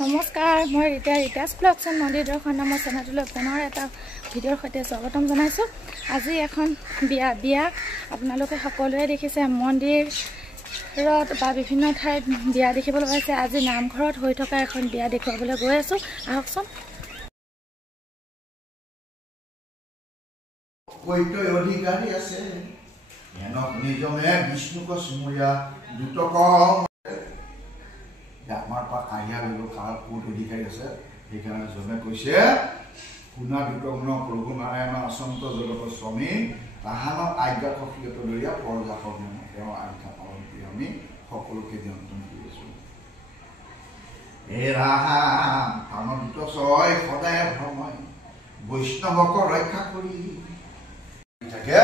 নমস্কাৰ মই ৰিতাস blogs and মন্দিৰ দৰ্শন নামৰ চেনেলটোলৈ পুনৰ এটা ভিডিঅ'ৰ সৈতে স্বাগতম জনাইছোঁ। আজি এখন বিয়া আপোনালোকে সকলোৱে দেখিছে, মন্দিৰত বা বিভিন্ন ঠাইত বিয়া দেখিবলৈ পাইছে। আজি নামঘৰত হৈ থকা এখন বিয়া দেখুৱাবলৈ গৈ আছোঁ, আহকচোন। অধিকাৰী আছে নিজমে বিষ্ণুক চুমুৰীয়া দুটক আমাৰ পৰা কাহিয়া লৈ কাৰ ক'ত অধিকাৰী আছে, সেইকাৰণে জনে কৈছে শুনা দুটগুণ প্ৰভু নাৰায়ণ অচন্ত জগত স্বামী তাহানৰ আজ্ঞা সক্ৰিয়ত দৰিয়া পৰজাতৰ তেওঁৰ আজ্ঞা পালন কৰি আমি সকলোকে নিয়ন্ত্ৰণ কৰি আছো। হে ৰাম আনন্দ ছয় সদায় ভ্ৰময় বৈষ্ণৱক ৰক্ষা কৰি থাকে,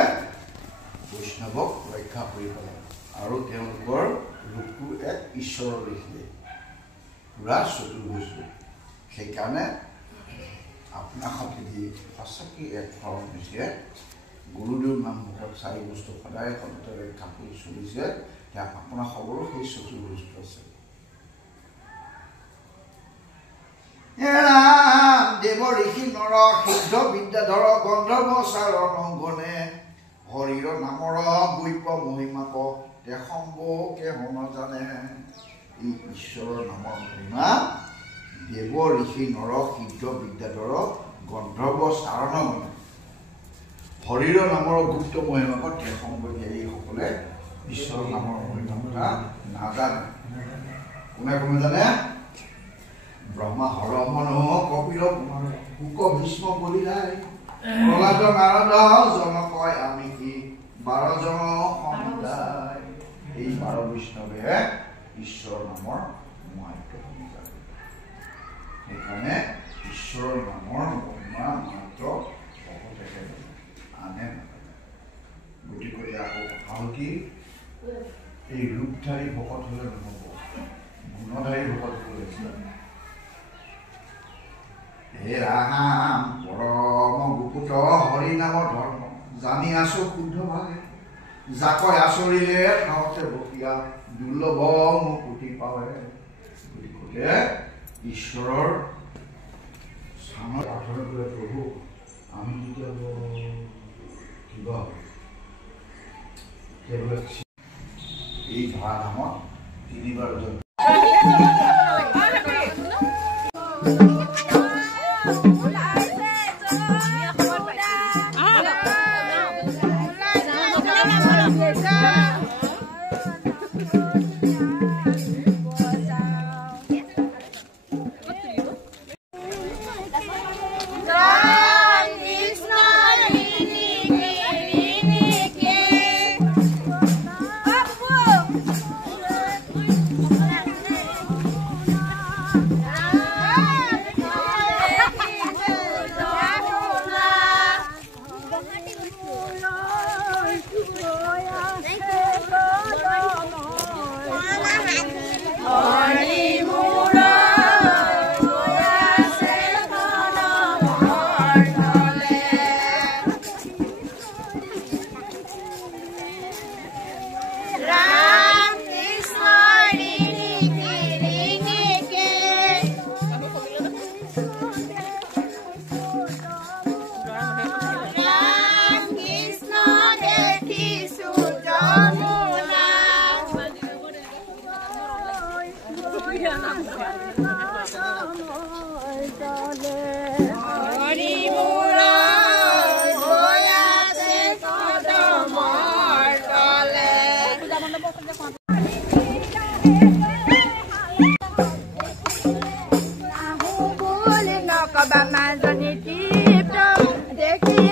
বৈষ্ণৱক ৰক্ষা কৰি পেলাই আৰু তেওঁলোকৰ ৰূপটো এক ঈশ্বৰৰ দেখিলে পুৰা চতুৰ্ভুজ। সেইকাৰণে আপোনাক যদি সঁচাকৈ এক ধৰণ হৈছে গুৰুদেৱ নামঘৰত 4 বস্তু সদায় সদায় ৰক্ষা কৰি চলিছে, তেতিয়া আপোনাৰ সকলো সেই চতুৰ্ভুজটো আছে। দেৱ ঋষি নৰ সিদ্ধ বিদ্যাধৰ গন্ধৰ্ব চাৰণ গণে হৰিৰ নামৰ বৈপ্য মহিমাক তে সম্ভকে হন জানে। এই ঈশ্বৰৰ নামৰ মহিমা দেৱ ঋষি নৰ সিদ্ধ বিদ্যাধৰ গন্ধৰ্ব চাৰণ গণে হৰিৰ নামৰ গুপ্ত মহিমাক তে সম্ভকে, এইসকলে ঈশ্বৰৰ নামৰ মহিমা কথা নাজানে। কোনে কোনে জানে? ব্ৰহ্মা হৰ মনো কপিল কুক ভীষ্ম বলি যায় প্ৰহ্লাদ নাৰদ জন কয় আমি কি 12 জন সমুদায়। এই 12 বৈষ্ণৱে ঈশ্বৰৰ নামৰ মাহাত্ম্য জানে। সেইকাৰণে ঈশ্বৰৰ নামৰ মহিমা মাত্ৰ ভকতেহে আনে নাজানে। গতিকে আকৌ কথা হ'ল কি, এই ৰূপধাৰী ভকত হ'লে নহ'ব, গুণধাৰী ভকত হ'লে। হে ৰাম পৰম গুপুত হৰি নামৰ ধৰ্ম জানি আছো শুদ্ধ ভাৱে যাকৈ আচৰিলে খাওঁতে বকিয়া দুৰ্লভ মোক পুতি পাৱে। গতিকে ঈশ্বৰৰ স্থানত প্ৰাৰ্থনা কৰে, প্ৰভু আমি কিবা এই ধৰাধামত 3 বাৰ দেখি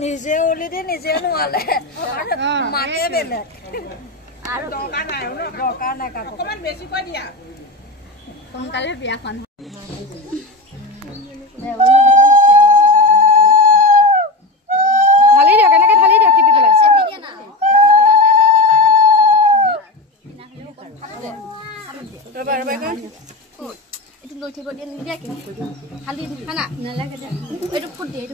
নিজে উলিদি নিজে নোয়ালে মানে বেলেগ আৰু দৰকাৰ নাই কাকো অকমান বেছি কৈ দিয়া সোনকালে বিয়াখন ঢালি দিয়ক এনেকে ঢালি দিয়ক টিপি পেলাই এইটো লৈ থিব দিয়ে নিদিয়া কি খালি খানা নালাগে এইটো ফুট দিয়ে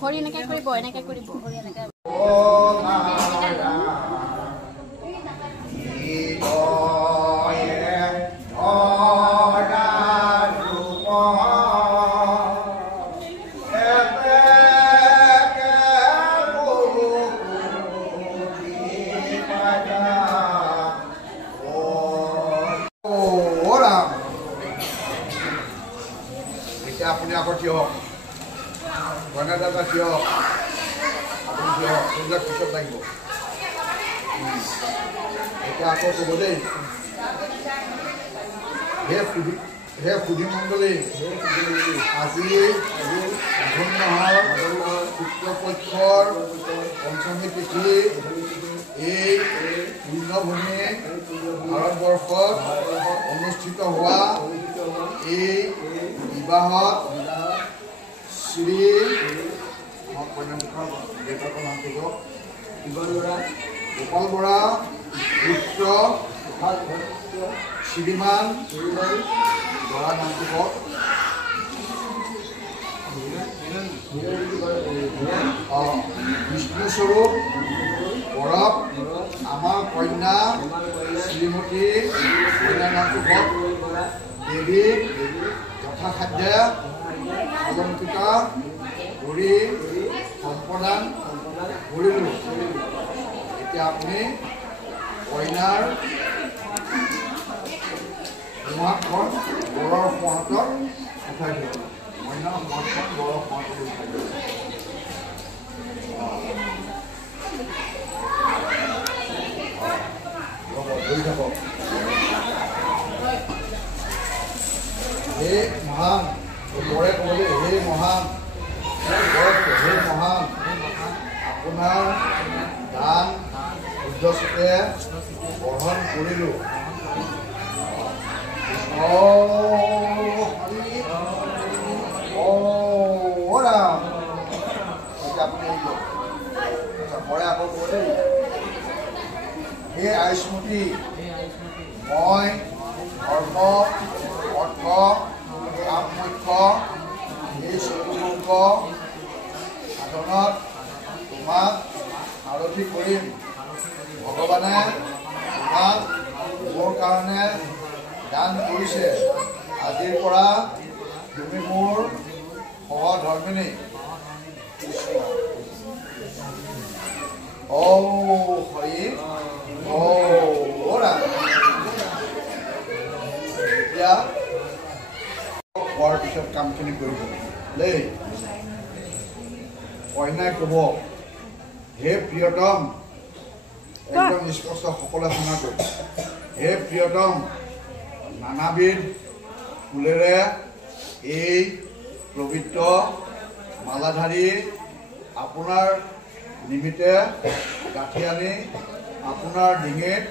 খৰি এনেকৈ কৰিব খৰি এনেকৈ আপুনি আকৌ থিয় হওক গণে দাদা থিয় হওক আপুনি থিয় হওক সেইবিলাক পিছত লাগিব এতিয়া আকৌ ক'ব দেই হে সুধীমণ্ডলী আজি আঘোণ মাহৰ শুক্লপক্ষৰ পঞ্চমী তিথি এই পূৰ্ণভূমি ভাৰতবৰ্ষত অনুষ্ঠিত হোৱা এই বিবাহত শ্ৰী গোপাল বৰা পুত্ৰ শ্ৰীমান বৰা নামটো কওক বিষ্ণুস্বৰূপ বৰক আমাৰ কন্যা শ্ৰীমতী কন্যাৰ নামটো কওক দেৱী যথাসাধ্য অলংকৃত কৰি সম্প্ৰদান কৰিলোঁ এতিয়া আপুনি কইনাৰ সোঁহাতখন বৰৰ সোঁহাতত উঠাই দিব কইনাৰ সোঁহাতখন বৰৰ সোঁহাতত উঠাই দিব ধৰি থাকক হে মহান বৰে ক'লে হে মহান হে মহান আপোনাৰ দান উদ্দেশ্যে গ্ৰহণ কৰিলোঁ পৰে আকৌ ক'লে হে আয়ুষ্মতী মই ধৰ্ম অৰ্থ কামমুখ্য এই চতুৰ্ভুজ সাধনত তোমাক সাৰথি কৰিম ভগৱানে তোমাক মোৰ কাৰণে দান কৰিছে আজিৰ পৰা তুমি মোৰ সহধৰ্মিনী হৰি এতিয়া খোৱাৰ পিছত কামখিনি কৰিব দেই কইনাই ক'ব হে প্ৰিয়তম একদম স্পষ্ট সকলোৱে শুনা কৰিব হে প্ৰিয়তম নানাবিধ ফুলেৰে এই পবিত্ৰ মালাধাৰী আপোনাৰ নিমিত্তে গাঁঠি আনি আপোনাৰ ডিঙিত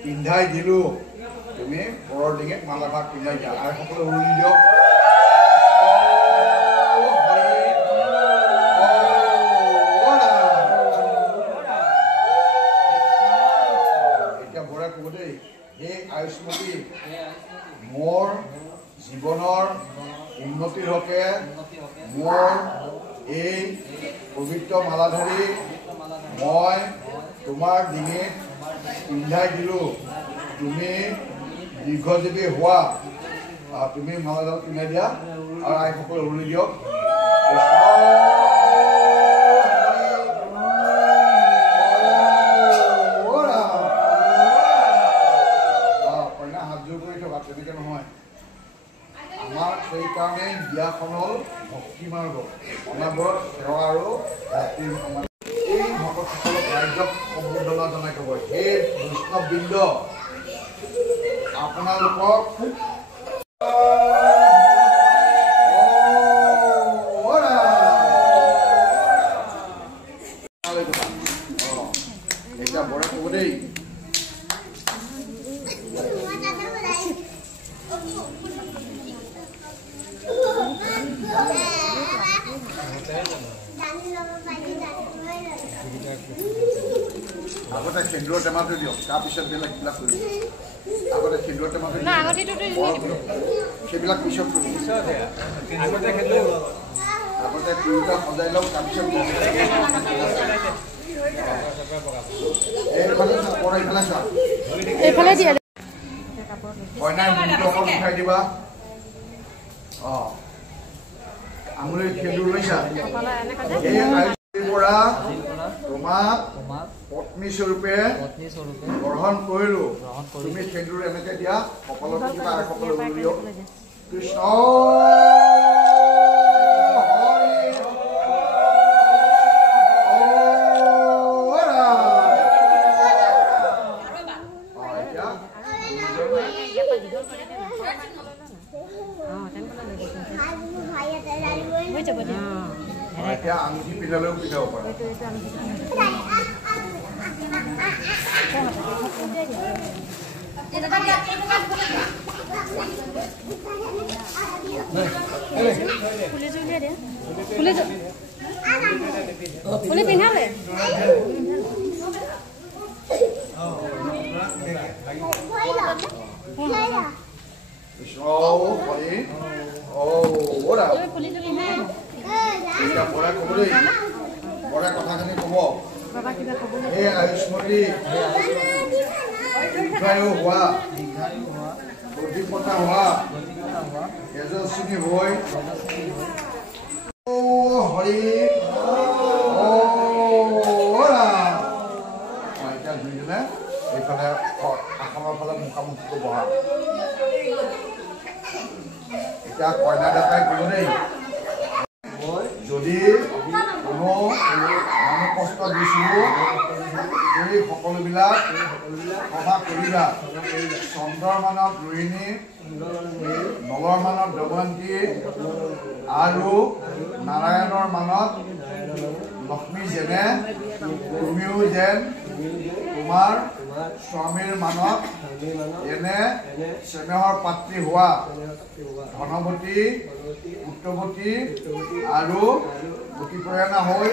পিন্ধাই দিলোঁ তুমি বৰৰ ডিঙিত মালাভাগ পিন্ধাই দিয়া আৰু সকলোৱে উৰুলি দিয়ক এই পবিত্ৰ মালাধাৰী মই তোমাৰ ডিঙিত পিন্ধাই দিলোঁ তুমি দীৰ্ঘজীৱী হোৱা তুমি মালাডাল পিন্ধাই দিয়া আৰু আইসকল উৰুলি দিয়ক কইনা হাতযোৰ কৰি থকা তেনেকৈ নহয় আমাৰ সেইকাৰণে বিয়াখন হ'ল ভক্তি মাৰ্গ অনাবৰত সেৱা আৰু ভক্তিৰ এই ভকতসকলক ৰাইজক সম্বৰ্ধনা জনাই ক'ব সেই বৈষ্ণৱবৃন্দ আপোনালোকক এতিয়া বৰে ক'ব দেই আগতে সেন্দুৰৰ টেমাটো দিয়ক তাৰপিছত বেলেগ বিলাক কৰিব আগতে সেন্দুৰৰ টেমাটো সেইবিলাক পিছত কৰিব আগতে দুয়োটা সজাই লওক তাৰপিছত কইনাৰ মুহূৰ্তখন উঠাই দিবা আঙুলিৰ সেন্দুৰ লৈছা এই পৰা তোমাক পত্নী স্বৰূপে গ্ৰহণ কৰিলোঁ তুমি সেন্দুৰ এনেকে দিয়া সকলো কিবা সকলো দিয়ক কৃষ্ণ এতিয়া আঙুঠি পিন্ধালেও পিন্ধাব পাৰা ফুলি পিন্ধালে বৰা ক'ব দেই বৰা কথাখিনি ক'ব এই আয়ুষ্মতী দীৰ্ঘায়ু হোৱা অধিপতা হোৱা তেজস্বিনী হৈ হৰি এতিয়া দুইজনে এইফালে আসনৰ ফালে মুখামুখিকৈ বহা এতিয়া কইনা ডেকাই ক'ব দেই যদি কোনো মানুহ কষ্ট দিছিলোঁ সেই সকলোবিলাক ক্ষমা কৰিবা চন্দ্ৰৰ মানত ৰোহিণী নলৰ মানত দময়ন্তী আৰু নাৰায়ণৰ মানত লক্ষ্মী যেনে তুমিও যেন তোমাৰ স্বামীৰ মানত এনে স্নেহৰ পাত্ৰী হোৱা ধনৱতী পুত্ৰৱতী আৰু গতিপৰায়ণা হৈ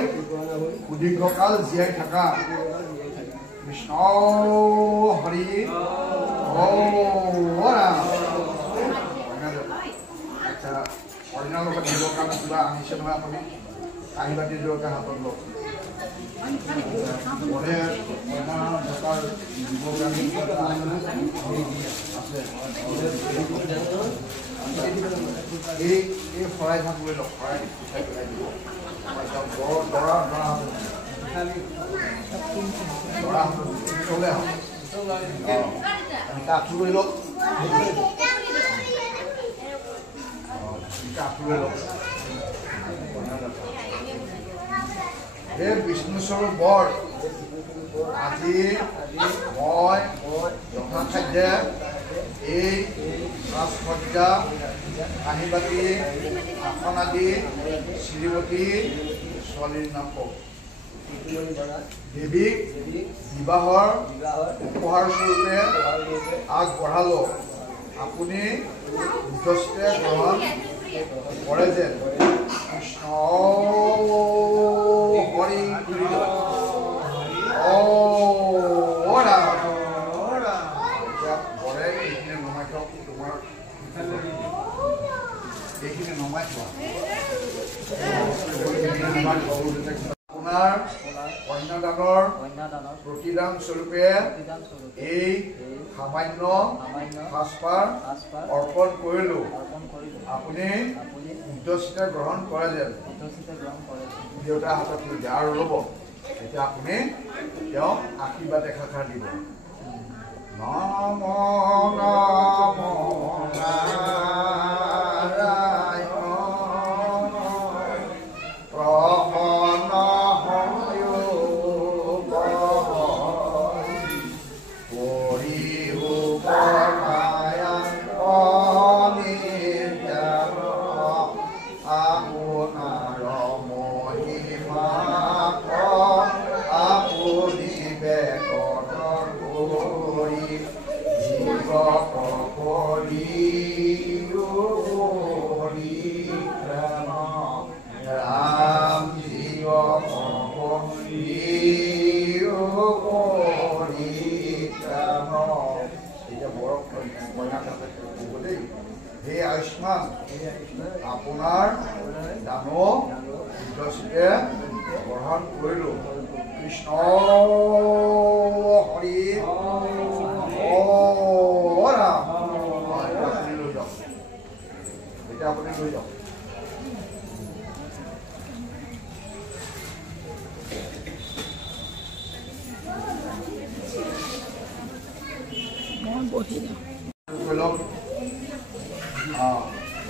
সুদীৰ্ঘকাল জীয়াই থকা কৃষ্ণ হৰি আচ্ছা কইনাৰ লগত দিবৰ কাৰণে কিবা আনিছে নহয় আপুনি কাঁহী বাতি জোৰকে হাতত লওক বৰে কইনা ডেকাৰ দিবৰ কাৰণে আছে এই শৰাই ভাগ লৈ লওক শৰাই পিঠাই পেলাই দিব দৰা দৰা দৰা চলে আহক আঁঠু লৈ লওক আঁঠু লৈ লওক হে বিষ্ণুস্বৰূপ বৰ আজি মই যথাসাধ্যে এই সাজসজ্জা কাঁহী বাতি আসন আদি শ্ৰীমতী ছোৱালীৰ নাম কওক দেৱীক বিবাহৰ উপহাৰ স্বৰূপে আগবঢ়ালো আপুনি উদ্ধস্তে গ্ৰহণ কৰে যেন কৃষ্ণ হৰি বৰে এইখিনি নমাই থওক তোমাৰ এইখিনি নমাই থোৱা আপোনাৰ কন্যাদানৰ প্ৰতিদান স্বৰূপে এই সামান্য সাজপাৰ অৰ্পণ কৰিলোঁ। আপুনি উদ্দেশ্যে গ্ৰহণ কৰে যেন দেউতাৰ হাতত লৈ আৰু ৰ'ব। এতিয়া আপুনি তেওঁক আশীৰ্বাদ এষাৰ দিব। নম নম হে আয়ুষ্মান আপোনাৰ দানো উদ্দেশ্যে গ্ৰহণ কৰিলোঁ। কৃষ্ণ হৰি ৰাম। আপুনি লৈ যাওক, এতিয়া আপুনি লৈ যাওক।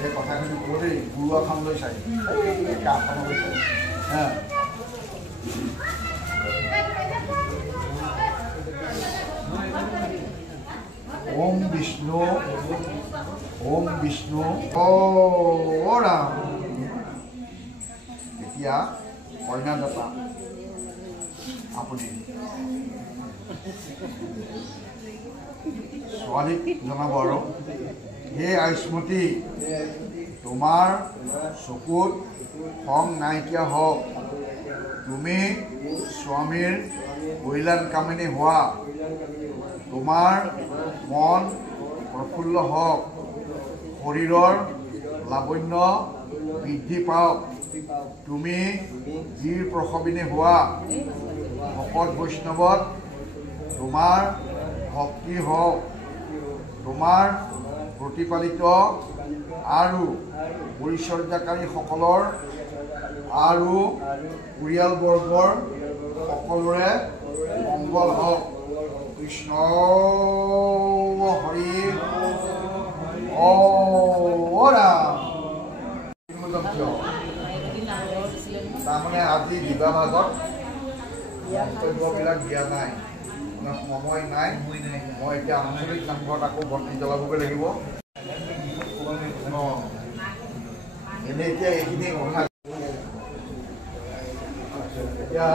এই কথাখিনি ক'ব দেই, গুৰু আসন লৈ চাই আসন লৈ চাই হা। ওম বিষ্ণু ৰাম। এতিয়া কন্যাদাতা আপুনি ছোৱালীক জনাব আৰু হে আয়ুষ্মতী, তোমাৰ চকুত খং নাইকিয়া হওক, তুমি স্বামীৰ কল্যাণ কামিনী হোৱা, তোমাৰ মন প্ৰফুল্ল হওক, শৰীৰৰ লাৱণ্য বৃদ্ধি পাওক, তুমি বীৰ প্ৰসৱিনী হোৱা, ভকত বৈষ্ণৱত তোমাৰ ভক্তি হওক, তোমাৰ প্ৰতিপালিত আৰু পৰিচৰ্যাকাৰীসকলৰ আৰু পৰিয়ালবৰ্গৰ সকলোৰে মংগল হওক। কৃষ্ণ হৰি ৰাম। তাৰমানে আজি বিবাহ ভাগত মন্তব্যবিলাক দিয়া নাই, সময় নাই। মই এতিয়া আঞ্চলিক নামঘৰত আকৌ বন্তি জ্বলাবগৈ লাগিব। এনেই এতিয়া এইখিনি কথা এতিয়া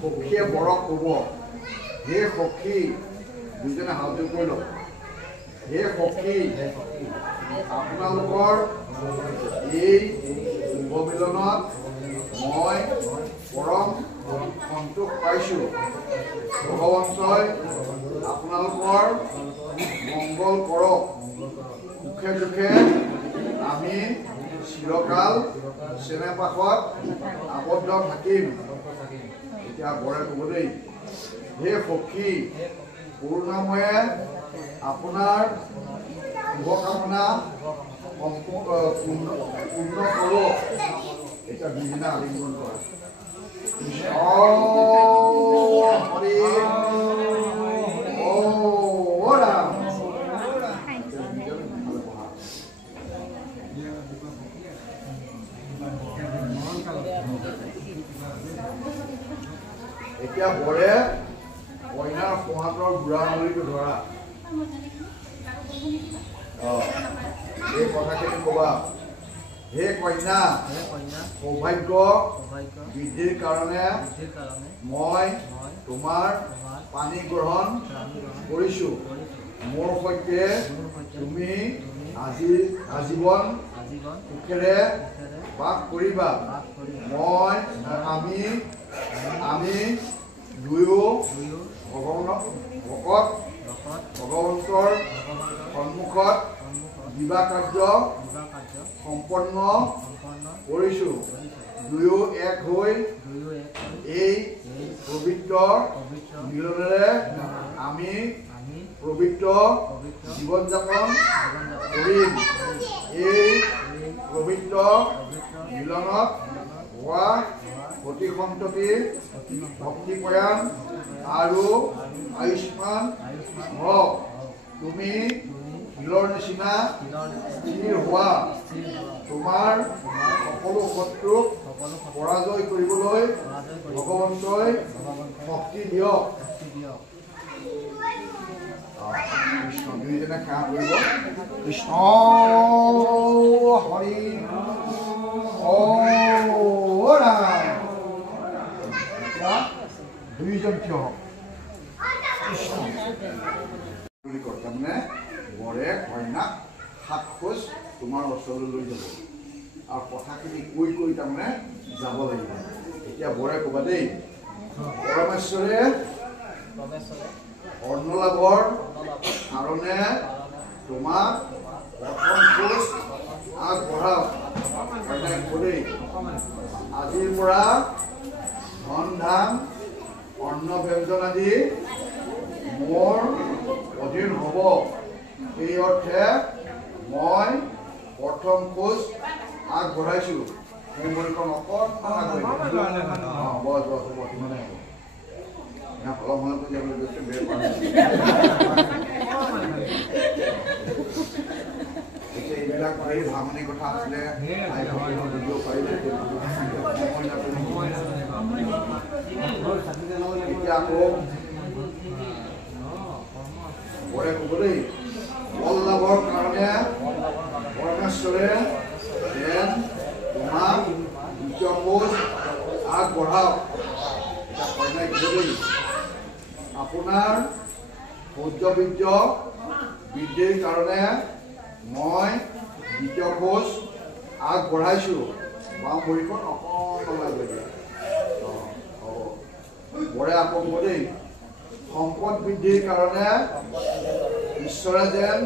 সখীয়ে বৰক ক'ব। হে সখী, দুজনে হাত যোগ কৰি লওক। হে সখী, আপোনালোকৰ এই শুভ মিলনত মই পৰম সন্তোষ পাইছোঁ। ভগৱন্তই আপোনালোকৰ মংগল কৰক। সুখে দুখে আমি চিৰকাল চেনেপাশত আবদ্ধ থাকিম। এতিয়া বৰে ক'ব দেই। হে সখী, কৰুণাময়ে আপোনাৰ শুভকামনা পূৰ্ণ কৰক। এতিয়া দুদিনা আলিংগন কৰা। এতিয়া বৰে কইনাৰ সোঁহাতৰ বুঢ়া আঙুলিটো ধৰা। এই কথাখিনি ক'বা। হে কন্যা, সৌভাগ্য বৃদ্ধিৰ কাৰণে মই তোমাৰ পানী গ্ৰহণ কৰিছোঁ। মোৰ সৈতে তুমি আজীৱন সুখেৰে বাস কৰিবা। আমি দুয়ো ভগৱন্তৰ সন্মুখত বিবাহ কাৰ্য সম্পন্ন কৰিছোঁ। দুয়ো এক হৈ এই পবিত্ৰ মিলনেৰে আমি পবিত্ৰ জীৱন যাপন কৰিম। এই পবিত্ৰ মিলনত হোৱা প্ৰতি সন্ততি ভক্তিপৰায়ণ আৰু আয়ুষ্মান হওক। তুমি শিলৰ নিচিনা স্থিৰ হোৱা। তোমাৰ সকলো শত্ৰুক পৰাজয় কৰিবলৈ ভগৱন্তই শক্তি দিয়ক। কৃষ্ণ দুইজনে সেৱা কৰিব। কৃষ্ণ হৰি দুইজন থিয় হওক। কৃষ্ণ বুলি কয় তাৰমানে বৰে কইনাক 7 খোজ তোমাৰ ওচৰলৈ লৈ যাব আৰু কথাখিনি কৈ তাৰমানে যাব লাগিব। এতিয়া বৰে ক'বা দেই, পৰমেশ্বৰে অৰ্ণলাভৰ কাৰণে তোমাক প্ৰথম খোজ আগবঢ়াওক। কইনাই ক'লেই আজিৰ পৰা ধন ধান অন্ন ব্যঞ্জন আদি মোৰ অধীন হ'ব। এই অৰ্থে মই প্ৰথম খোজ আগবঢ়াইছোঁ। মোৰ ভৰিখন অকণমান আগবাঢ়িব। বছ হ'ব সিমানে হ'ব। অলপ মনত বেৰ পাৰ এতিয়া এইবিলাক এই ভামনি কথা আছিলে এতিয়া আকৌ বৰে ক'ব দেই, বল লাভৰ কাৰণে পৰমেশ্বৰে যেন তোমাক দ্বিতীয় খোজ আগবঢ়াওক। এতিয়া কইনাই ক'ব দেই, আপোনাৰ সৌৰ্যবীৰ্য বৃদ্ধিৰ কাৰণে মই দ্বিতীয় খোজ আগবঢ়াইছোঁ। বাওঁ ভৰিখন অকণমান আগবাঢ়ি হ'ব। বৰে আকৌ ক'ব দেই, সম্পদ বৃদ্ধিৰ কাৰণে ঈশ্বৰে যেন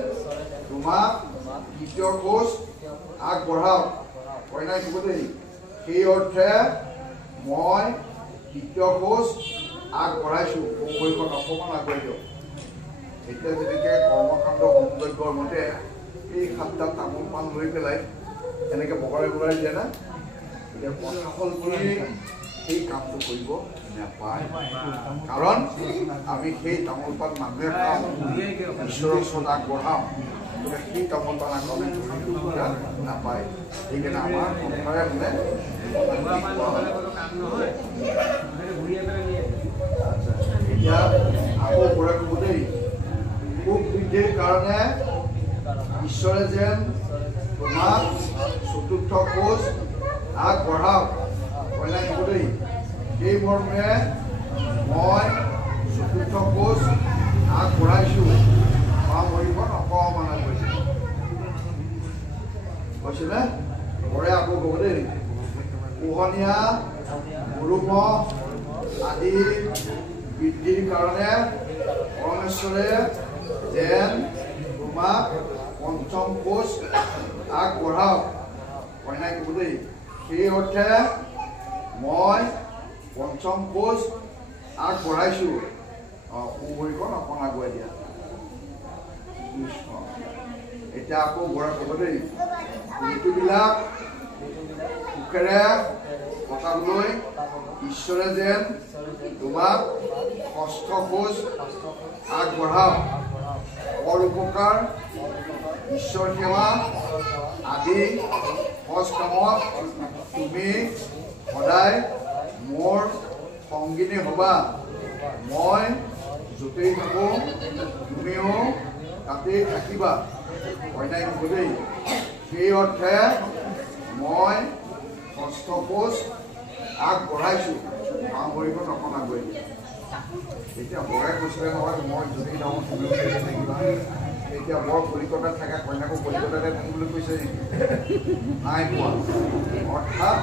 তোমাক দ্বিতীয় খোজ আগবঢ়াওক। কইনাই ক'ব দেই, সেই অৰ্থে মই দ্বিতীয় খোজ আগবঢ়াইছোঁ। ভৰিখন অকণমান আগবাঢ়ি দিয়ক। এতিয়া যেনেকৈ কৰ্মকাণ্ড সৌন্দৰ্যৰ মতে এই 7টা তামোল পাণ লৈ পেলাই এনেকৈ বগৰাই বগৰাই দিয়ে না, এতিয়া কথা হ'ল কি সেই কামটো কৰিব নাপায়। কাৰণ আমি সেই তামোল পাণ মানুহে খাওঁ, ঈশ্বৰৰ ওচৰত আগবঢ়াওঁ। গতিকে সেই তামোল পাণ আগতে নাপায়। সেইকাৰণে আমাৰ সংসাৰে মানে এতিয়া আকৌ বৰে ক'ব দেই, সুখ বৃদ্ধিৰ কাৰণে ঈশ্বৰে যেন তোমাক চতুৰ্থ খোজ আগবঢ়াওক। কইনাই ক'ব দেই, সেই মৰ্মে মই চতুৰ্থ খোজ আগবঢ়াইছোঁ। বাওঁ ভৰিখন অকণমান আগবাঢ়িছে কৈছেনে? বৰে আকৌ ক'ব দেই, পোহনীয়া মৰুম আদি বৃদ্ধিৰ কাৰণে পৰমেশ্বৰে যেন তোমাক পঞ্চম খোজ আগবঢ়াওক। কইনাই ক'ব দেই, সেই অৰ্থে মই পঞ্চম খোজ আগবঢ়াইছোঁ। ভৰিখন অকণ আগুৱাই দিয়া। এতিয়া আকৌ বৰে ক'ব দেই, ঋতুবিলাক সুখেৰে কটাবলৈ ঈশ্বৰে যেন তোমাক ষষ্ঠ খোজ আগবঢ়াওক। পৰোপকাৰ ঈশ্বৰ সেৱা আদি সজ কামত তুমি সদায় মোৰ সংগিনী হ'বা। মই য'তেই থাকোঁ তুমিও তাতেই থাকিবা। কইনাই ক'ব দেই, সেই অৰ্থে মই ষষ্ঠ খোজ আগবঢ়াইছোঁ। বাওঁ ভৰিখন অকণ আগবাঢ়ি দিয়া। এতিয়া বৰে কৈছিলে নহয়, মই য'তেই থাকোঁ তুমিও তাতে থাকিবা। এতিয়া বৰ কলিকতাত থকা কইনাকো কলিকতাতে থাকিবলৈ কৈছে নাই কোৱা। অৰ্থাৎ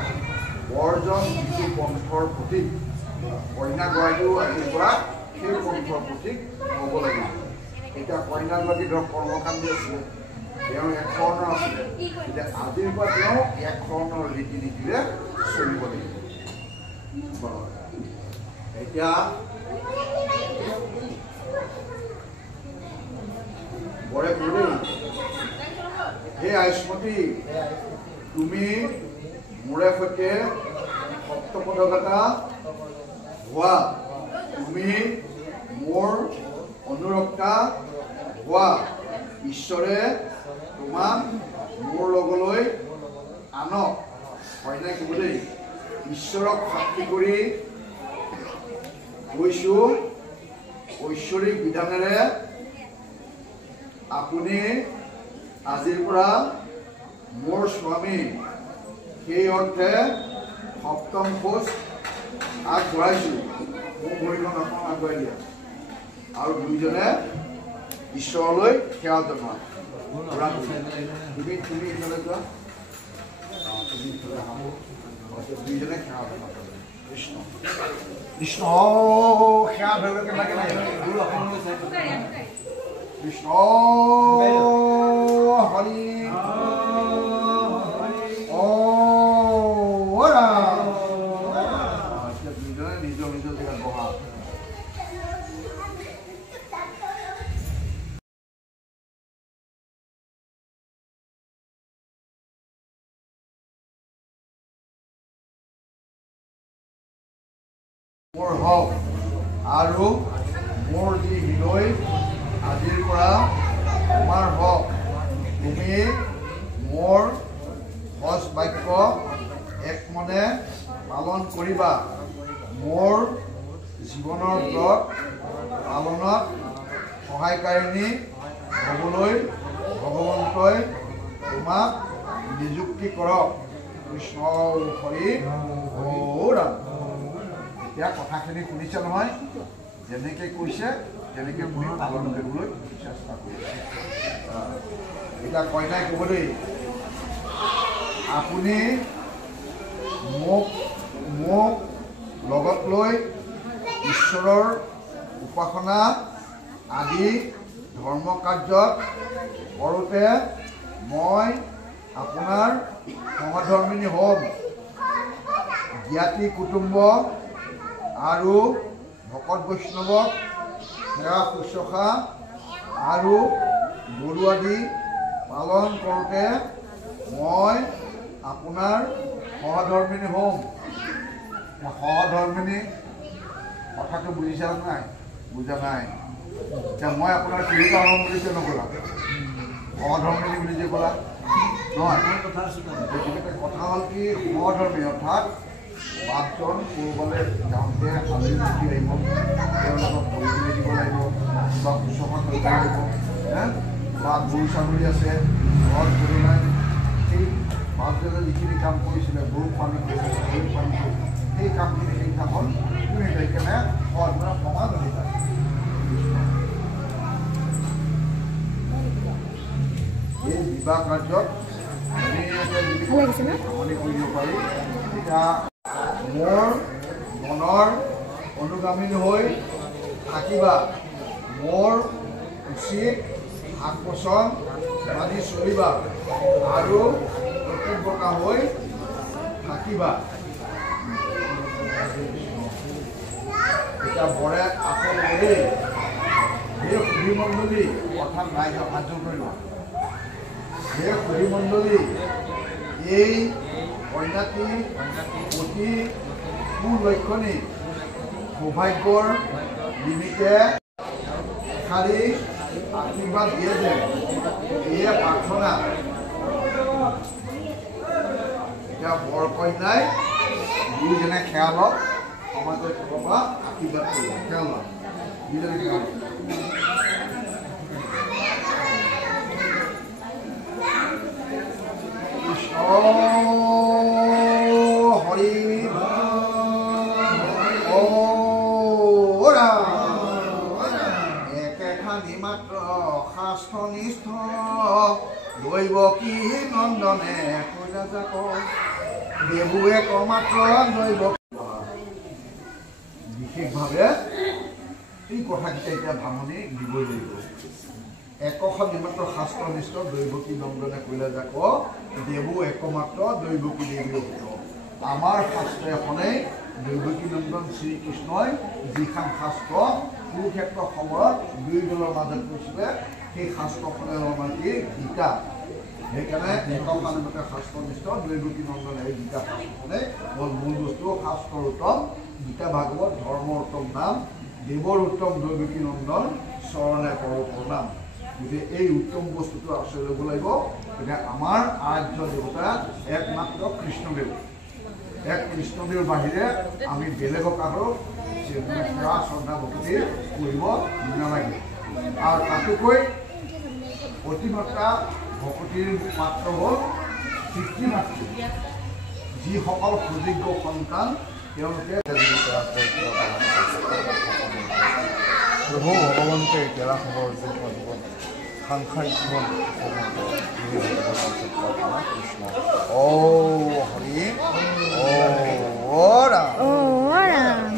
বৰজন যিটো পন্থৰ প্ৰতীক, কইনাগৰাকীও আজিৰ পৰা সেই পন্থৰ প্ৰতীক হ'ব লাগিব। এতিয়া কইনাগৰাকী ধৰক কৰ্মকাণ্ডী আছিলে, তেওঁৰ এক ধৰণৰ আছিলে এতিয়া আজিৰ পৰা তেওঁ এক ধৰণৰ ৰীতি নীতিৰে চলিব লাগিব এতিয়া বৰে ক'লে হে আয়ুষ্মতী তুমি মোৰে সৈতে সপ্তপদকতা হোৱা তুমি মোৰ অনুৰক্তা হোৱা ঈশ্বৰে তোমাক মোৰ লগলৈ আনক হয় নাই ক'ব দেই ঈশ্বৰক সাক্ষী কৰি কৈছোঁ ঐশ্বৰিক বিধানেৰে আপুনি আজিৰ পৰা মোৰ স্বামী সেই অৰ্থে সপ্তম খোজ আগবঢ়াইছোঁ মোৰ ভৰিখন অকণ আগুৱাই দিয়া আৰু দুইজনে ঈশ্বৰলৈ সেৱা জনোৱা তুমি ইফালে যোৱা তুমি ইফালে দুইজনে সেৱা জনোৱা কৃষ্ণ কৃষ্ণ সেৱা ধৰিব কেনেকৈ লাগে কৃষ্ণ হৰি দুইজনে নিজৰ নিজৰ জেগাত বহা মোৰ হওক আৰু মোৰ যি হৃদয় আজিৰ পৰা তোমাৰ হওক তুমি মোৰ সজ বাক্য একমনে পালন কৰিবা মোৰ জীৱনৰ ব্ৰত পালনত সহায়কাৰিণী হ'বলৈ ভগৱন্তই তোমাক নিযুক্তি কৰক কৃষ্ণ হৰি ৰাম এতিয়া কথাখিনি শুনিছে নহয় যেনেকৈ কৈছে তেনেকৈ মই পালন কৰিবলৈ চেষ্টা কৰিছোঁ এতিয়া কইনাই ক'ব দেই আপুনি মোক লগত লৈ ঈশ্বৰৰ উপাসনা আদি ধৰ্ম কাৰ্যত কৰোঁতে মই আপোনাৰ সহধৰ্মিনী হ'ম জ্ঞাতি কুটুম্ব আৰু ভকত বৈষ্ণৱক সেৱা শুশ্ৰূষা আৰু গৰু আদি পালন কৰোঁতে মই আপোনাৰ সহধৰ্মিনী হ'ম সহধৰ্মিনী কথাটো বুজিছা নাই বুজা নাই এতিয়া মই আপোনাৰ কেনেকুৱা হ'ম বুলি কিয় নক'লা সহধৰ্মিনী বুলি যে ক'লা নহয় কথা হ'ল কি সহধৰ্মী অৰ্থাৎ পাঁচজন ক'ৰবালৈ যাওঁতে আলহী গুচি আহিব তেওঁলোকক ভৰি তুলি দিব লাগিব বা শুশ্ৰূষা কৰিব লাগিব বা গৰু ছাগলী আছে ঘৰত গৰু নাই সেই পাঁচজনে যিখিনি কাম কৰিছিলে গৰু পানী কৰিছে ছাগলী পানী কৰিছে সেই কামখিনি সেইদিনাখন তুমি সেইকাৰণে সহধৰ্ম সমাজ আহিবা এই বিবাহ কাৰ্যত সামৰণি কৰিব পাৰি এতিয়া মোৰ মনৰ অনুগামী হৈ থাকিবা মোৰ উচিত শাক পচন মানি চলিবা আৰু প্ৰতিব্ৰতা হৈ থাকিবা এতিয়া বৰে আকৌ কৰি সেই সুধীমণ্ডলী অৰ্থাৎ ৰাইজক সাহায্য কৰিব সেই সুধীমণ্ডলী এই কন্যাটি অতি সুলক্ষণী সৌভাগ্যৰ নিমিত্তে খালি আশীৰ্বাদ দিয়ে যে এয়ে প্ৰাৰ্থনা এতিয়া বৰ কন্যাই দুইজনে সেৱা লওক সমাজৰ ফালৰ পৰা আশীৰ্বাদ কৰিব সেৱা লওক দুইজনে সেৱা লওক হৰি একেখানি মাত্ৰ শাস্ত্ৰনিষ্ঠ দৈৱকী নন্দনে কৈলাজাক দেৱুৱে কমাত্ৰ দৈৱ বিশেষভাৱে এই কথাকেইটা এতিয়া ভাঙনি দিবই লাগিব একখন নিমাত্ৰ শাস্ত্ৰ নিষ্ঠ দৈৱকী নন্দনে কৈলে যাক দেৱো একমাত্ৰ দৈৱকী দেৱী অভিত আমাৰ শাস্ত্ৰ এখনেই দৈৱকী নন্দন শ্ৰীকৃষ্ণই যিখন শাস্ত্ৰ কুৰুক্ষেত্ৰ সময়ত দুই দলৰ মাজত কৈছিলে সেই শাস্ত্ৰখনে আমাৰ কি গীতা সেইকাৰণে একখন নিমাত্ৰ শাস্ত্ৰ নিষ্ঠ দৈৱকী নন্দন এই গীতা শাস্ত্ৰখনে হ'ল মূল বস্তু শাস্ত্ৰৰ উত্তম গীতা ভাগৱত ধৰ্মৰ উত্তম নাম দেৱৰ উত্তম দৈৱকী নন্দন চৰণে কৰ প্ৰণাম গতিকে এই উত্তম বস্তুটো আচৰি ল'ব লাগিব গতিকে আমাৰ আৰাধ্য দেৱতা একমাত্ৰ কৃষ্ণদেৱ এক কৃষ্ণদেৱৰ বাহিৰে আমি বেলেগক আৰু সেৱা শ্ৰদ্ধা ভক্তি কৰিব নালাগে আৰু তাতোকৈ অতিমাত্ৰা ভকতিৰ পাত্ৰ হ'ল পিতৃ মাতৃ যিসকল সুযোগ্য সন্তান তেওঁলোকে প্ৰভু ভগৱন্তে কেৰা খবৰ জীৱন সাংসাৰিক জীৱন কৃষ্ণ ও হৰি ও ৰাম